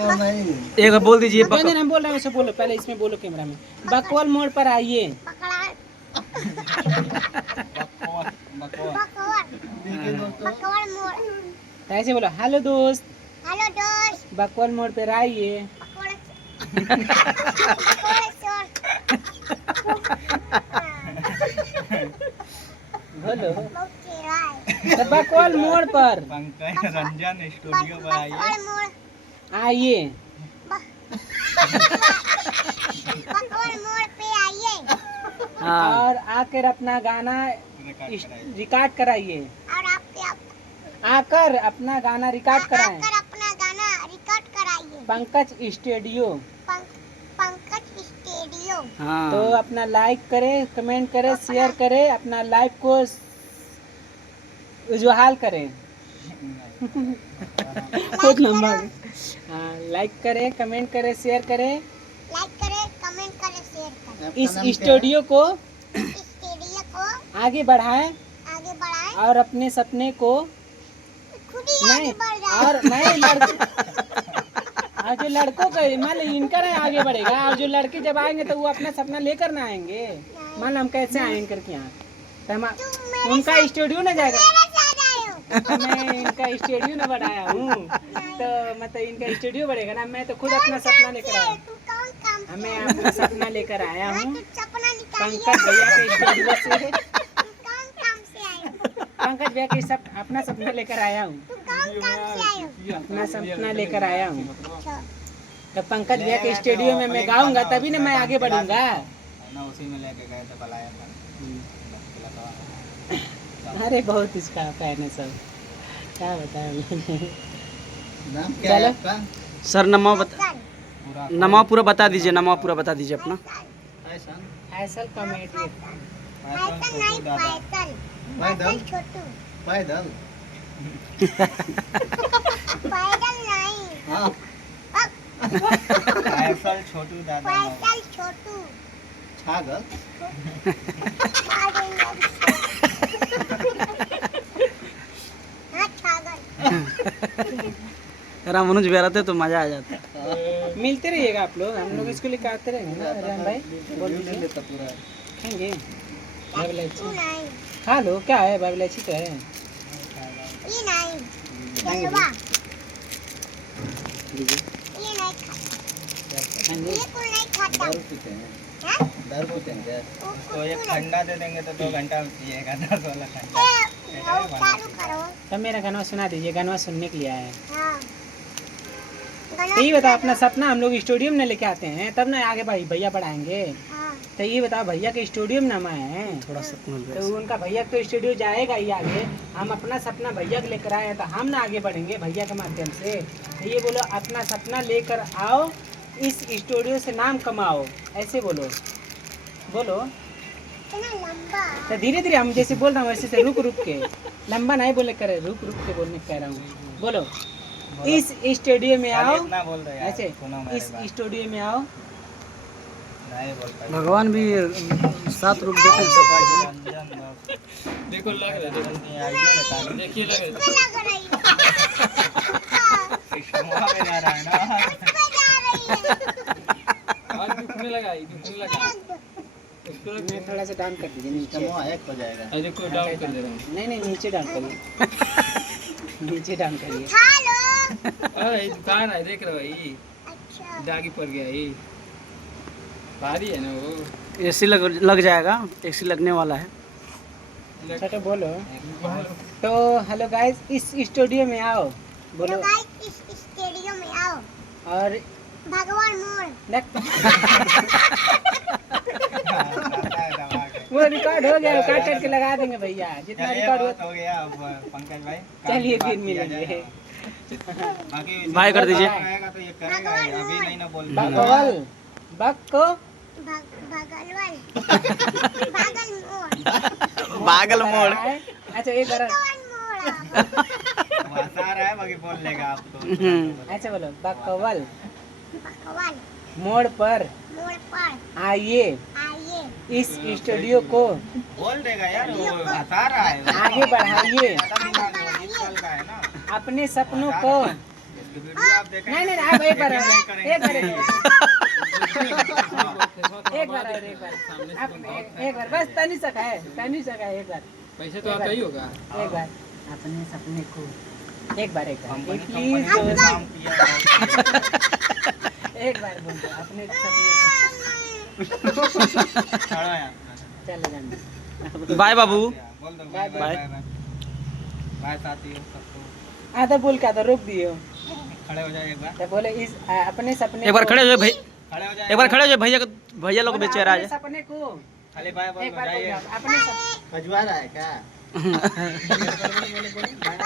एक बार बोल दीजिए। हम बोल रहे हैं वैसे बोलो, पहले इसमें बोलो कैमरा में। बकवाल मोड़ पर आइए। ऐसे बोलो, हेलो दोस्त, हेलो दोस्त, बकवाल मोड़ पर आइए। बोलो, तो बकवाल मोड़ पर पंकज रंजन स्टूडियो पर आइए। आइए। बकवाल मोड़ पे आइए और आकर अपना गाना रिकॉर्ड कराइए। और आकर अपना गाना रिकॉर्ड कराएं। आकर अपना गाना रिकॉर्ड कराइए। पंकज स्टूडियो। पंकज स्टूडियो। तो अपना लाइक करें, कमेंट करें, शेयर करें, अपना लाइफ को उज्ज्वल करें। बहुत लंबा। हाँ, लाइक करें, कमेंट करें, शेयर करें। लाइक करें, कमेंट करें, शेयर करें। इस स्टूडियो को आगे बढ़ाएं आगे बढ़ाएं और अपने सपने को खुद ही आगे नहीं बढ़ जाए। और नहीं और जो लड़कों का मान लो इनका नहीं आगे बढ़ेगा, और जो लड़के जब आएंगे तो वो अपना सपना लेकर ना आएंगे। मान लो हम कैसे आएंगे करके यहाँ, तो हम उनका स्टूडियो ना जाएगा। मैं इनका स्टूडियो ना बढ़ाया हूँ, तो मतलब इनका स्टूडियो बढ़ेगा ना। मैं तो खुद अपना सपना लेकर आया हूँ। मैं अपना सपना लेकर आया हूँ पंकज भैया के स्टूडियो से। पंकज भैया के सब अपना सपना लेकर आया हूँ। अपना सपना लेकर आया हूँ। तो पंकज भैया के स्टूडियो में मैं गाऊंगा तभी ना मैं आगे बढ़ूंगा। ना उसी में लेके गए थे पलाया था। अरे बहुत इसका फैन है सब, क्या बताएं। नाम क्या है आपका? सर नमो पूरा बता दीजिए, नमो पूरा बता दीजिए अपना। फैसल कॉमेडी। पैदल छोटू। पैदल पैदल नहीं। हाँ। पैदल छोटू दादा। पैदल छोटू। छागल हाँ, छागल। रामानुज भी रहते तो मजा आ जाता। मिलते रहिएगा आप लोग, हम लोग इसको लेकर आते रहेंगे ना। राम भाई बोल दीजिए, खाएंगे बाबलाची? नहीं, खा लो, क्या है बाबलाची तो है। ये नहीं, जलवा। ये नहीं खाता। खाएंगे। ये कोई नहीं खाता। दारू पीते हैं? हाँ? दारू पीते हैं क्या? वो तो एक ठंडा दे देंगे तो 2 घंटा में पिएगा 10 वाला ठंडा। वो चालू करो। तब मेरा गाना सुना दीजिए, गाना सुनने के लिए आए हैं। हाँ। तो ये बताओ, अपना सपना हम लोग स्टूडियो में लेके आते हैं तब ना आगे भाई भैया बढ़ाएंगे। हाँ। तो ये बताओ, भैया के स्टूडियो में नाम आए हैं, थोड़ा सपना तो उनका भैया तो स्टूडियो जाएगा ही आगे। हम अपना सपना भैया के लेकर आए हैं तो हम ना आगे बढ़ेंगे भैया के माध्यम से। तो ये बोलो, अपना सपना लेकर आओ, इस स्टूडियो से नाम कमाओ, ऐसे बोलो। बोलो इतना लंबा। तो धीरे धीरे, हम जैसे बोल रहा हूँ वैसे से रुक रुक के, लंबा नहीं बोले करे, रुक रुक के बोलने कह रहा हूँ। बोलो, इस स्टूडियो में आओ, इतना बोल रहे हैं ऐसे इस स्टूडियो में आओ। नहीं बोल पाए। भगवान भी 7 रूप देते हैं सब। देखो लग रहा है, देखिए लग इसमें लग रही है। सिस्टम में जा रहा है ना। इसमें जा रही है। आज दुखने लगा, दुखने लगा। मैं थोड़ा सा डाउन कर दीजिए नीचे। एक हो जाएगा। अरे कोई डाउन कर दे रहा हूँ। नहीं नहीं, नीचे डाउन करिए। नीचे डाउन करिए। खा लो। अरे दुकान है, देख रहे भाई, अच्छा। दागी पड़ गया ये। भारी है ना वो। एसी लग जाएगा, एसी लगने वाला है। छोटे बोलो। तो हेलो गाइस, इस स्टूडियो में आओ। बोलो। तो गाइस, इस स्टूडियो में आओ और भगवान मोड़। वो रिकॉर्ड हो गया, काट काट के लगा देंगे भैया, जितना रिकॉर्ड हो गया। अब पंकज भाई चलिए फिर मिलेंगे। बाय कर दीजिए। तो ये करेगा, अभी नहीं ना बोल। बकवल बक को भगलवल। भागल मोड़। बागल मोड़। अच्छा एक बार भगवान मोड़। भाषा रहा है, बाकी बोल लेगा आपको। ऐसे बोलो, बकवल भगवान मोड़ पर मोड़ पर आइए, आइए, इस स्टूडियो को बोल देगा यार, वो भाषा रहा है। आगे बढ़ाइए, ज्यादा दिमाग है, 20 साल का है ना। अपने सपनों को नहीं नहीं आप एक बार एक बार बस तनी सका है एक बार पैसे तो आता ही होगा। एक बार अपने सपने को एक बार प्लीज एक बार बोल दो अपने सपने को चलो जाने बाय बाबू बाय बाय बाय साथियों सबको। आधा बोल के आधा रोक दियो खड़े हो जाए एक बार। तो बोले इस अपने सपने एक बार को- खड़े हो जाओ भाई खड़े हो जाए एक बार खड़े हो जाओ भैया लोग बोले बेचारा अपने है सपने को खाली बाय बोल एक बार बोल जाइए। दो, अपने खजवा रहा है क्या? बाय